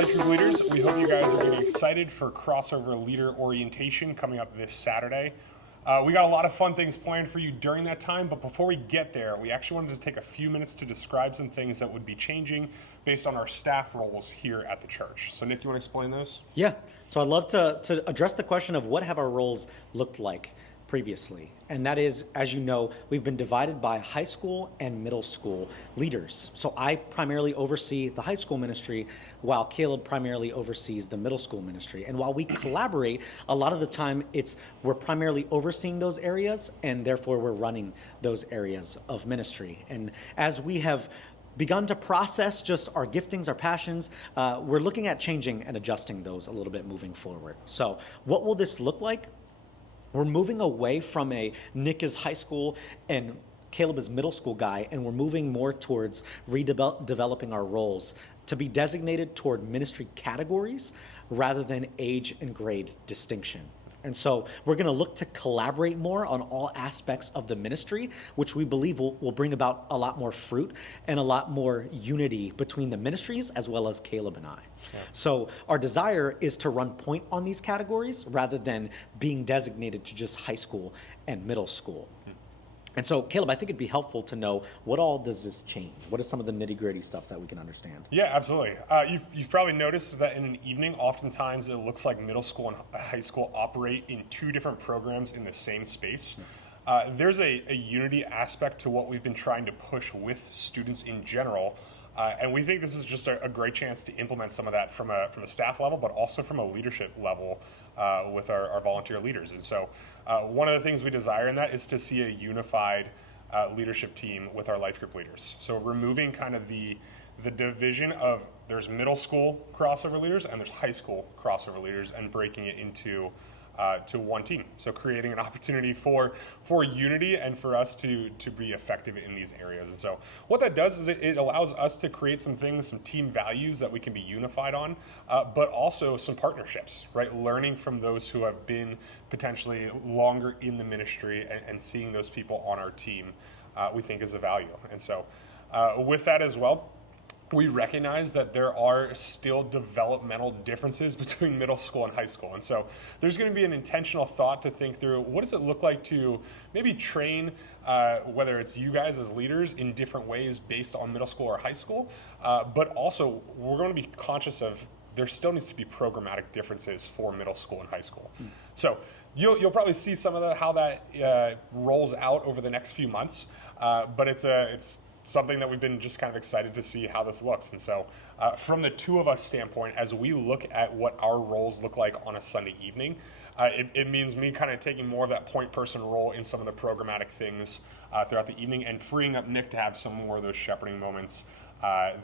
Life Group Leaders? We hope you guys are getting excited for Crossover Leader Orientation coming up this Saturday. We got a lot of fun things planned for you during that time, but before we get there, we actually wanted to take a few minutes to describe some things that would be changing based on our staff roles here at the church. So Nick, you want to explain those? Yeah, so I'd love to address the question of what have our roles looked like previously. And that is, as you know, we've been divided by high school and middle school leaders. So I primarily oversee the high school ministry, while Caleb primarily oversees the middle school ministry. And while we collaborate, a lot of the time we're primarily overseeing those areas, and therefore we're running those areas of ministry. And as we have begun to process just our giftings, our passions, we're looking at changing and adjusting those a little bit moving forward. So what will this look like? We're moving away from a Nick is high school and Caleb is middle school guy, and we're moving more towards redeveloping our roles to be designated toward ministry categories rather than age and grade distinction. And so we're going to look to collaborate more on all aspects of the ministry, which we believe will bring about a lot more fruit and a lot more unity between the ministries as well as Caleb and I. Yeah. So our desire is to run point on these categories rather than being designated to just high school and middle school. And so, Caleb, I think it'd be helpful to know, what all does this change? What is some of the nitty-gritty stuff that we can understand? Yeah, absolutely. You've probably noticed that in an evening, oftentimes it looks like middle school and high school operate in two different programs in the same space. There's a unity aspect to what we've been trying to push with students in general. And we think this is just a great chance to implement some of that from a staff level, but also from a leadership level with our volunteer leaders. And so one of the things we desire in that is to see a unified leadership team with our life group leaders. So removing kind of the division of there's middle school crossover leaders and there's high school crossover leaders, and breaking it into to one team. So creating an opportunity for unity and for us to be effective in these areas. And so what that does is it allows us to create some things, some team values that we can be unified on, but also some partnerships, right? Learning from those who have been potentially longer in the ministry and seeing those people on our team, we think is a value. And so with that as well, we recognize that there are still developmental differences between middle school and high school. And so there's going to be an intentional thought to think through, what does it look like to maybe train, whether it's you guys as leaders, in different ways based on middle school or high school, but also we're going to be conscious of there still needs to be programmatic differences for middle school and high school. So you'll probably see some of how that rolls out over the next few months, but it's something that we've been just kind of excited to see how this looks. And so from the two of us standpoint, as we look at what our roles look like on a Sunday evening, it means me kind of taking more of that point person role in some of the programmatic things throughout the evening, and freeing up Nick to have some more of those shepherding moments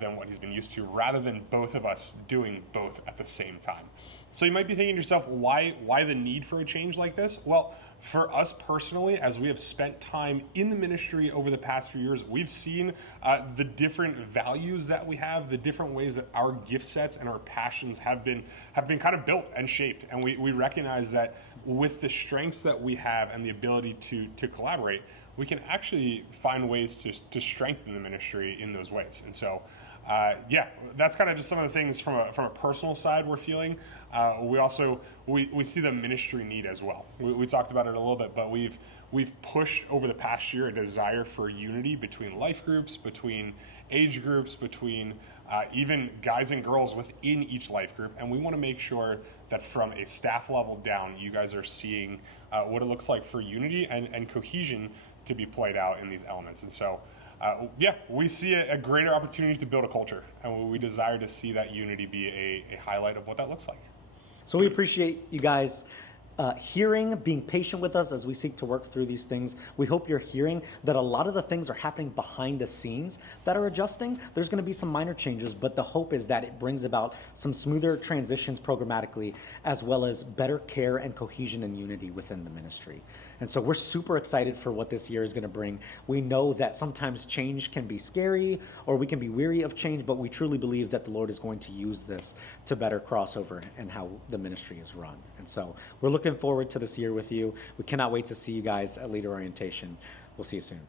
than what he's been used to, rather than both of us doing both at the same time. So you might be thinking to yourself, why the need for a change like this? Well, for us personally, as we have spent time in the ministry over the past few years, we've seen the different values that we have, the different ways that our gift sets and our passions have been kind of built and shaped. And we recognize that with the strengths that we have and the ability to collaborate, we can actually find ways to strengthen the ministry in those ways. And so, that's kind of just some of the things from a personal side we're feeling. We see the ministry need as well. We talked about it a little bit, but we've pushed over the past year a desire for unity between life groups, between age groups, between even guys and girls within each life group. And we want to make sure that from a staff level down, you guys are seeing what it looks like for unity and cohesion to be played out in these elements. And so, we see a greater opportunity to build a culture, and we desire to see that unity be a highlight of what that looks like. So we appreciate you guys being patient with us as we seek to work through these things. We hope you're hearing that a lot of the things are happening behind the scenes that are adjusting. There's going to be some minor changes, but the hope is that it brings about some smoother transitions programmatically, as well as better care and cohesion and unity within the ministry. And so we're super excited for what this year is going to bring. We know that sometimes change can be scary, or we can be weary of change, but we truly believe that the Lord is going to use this to better crossover and how the ministry is run. And so we're looking forward to this year with you. We cannot wait to see you guys at Leader Orientation. We'll see you soon.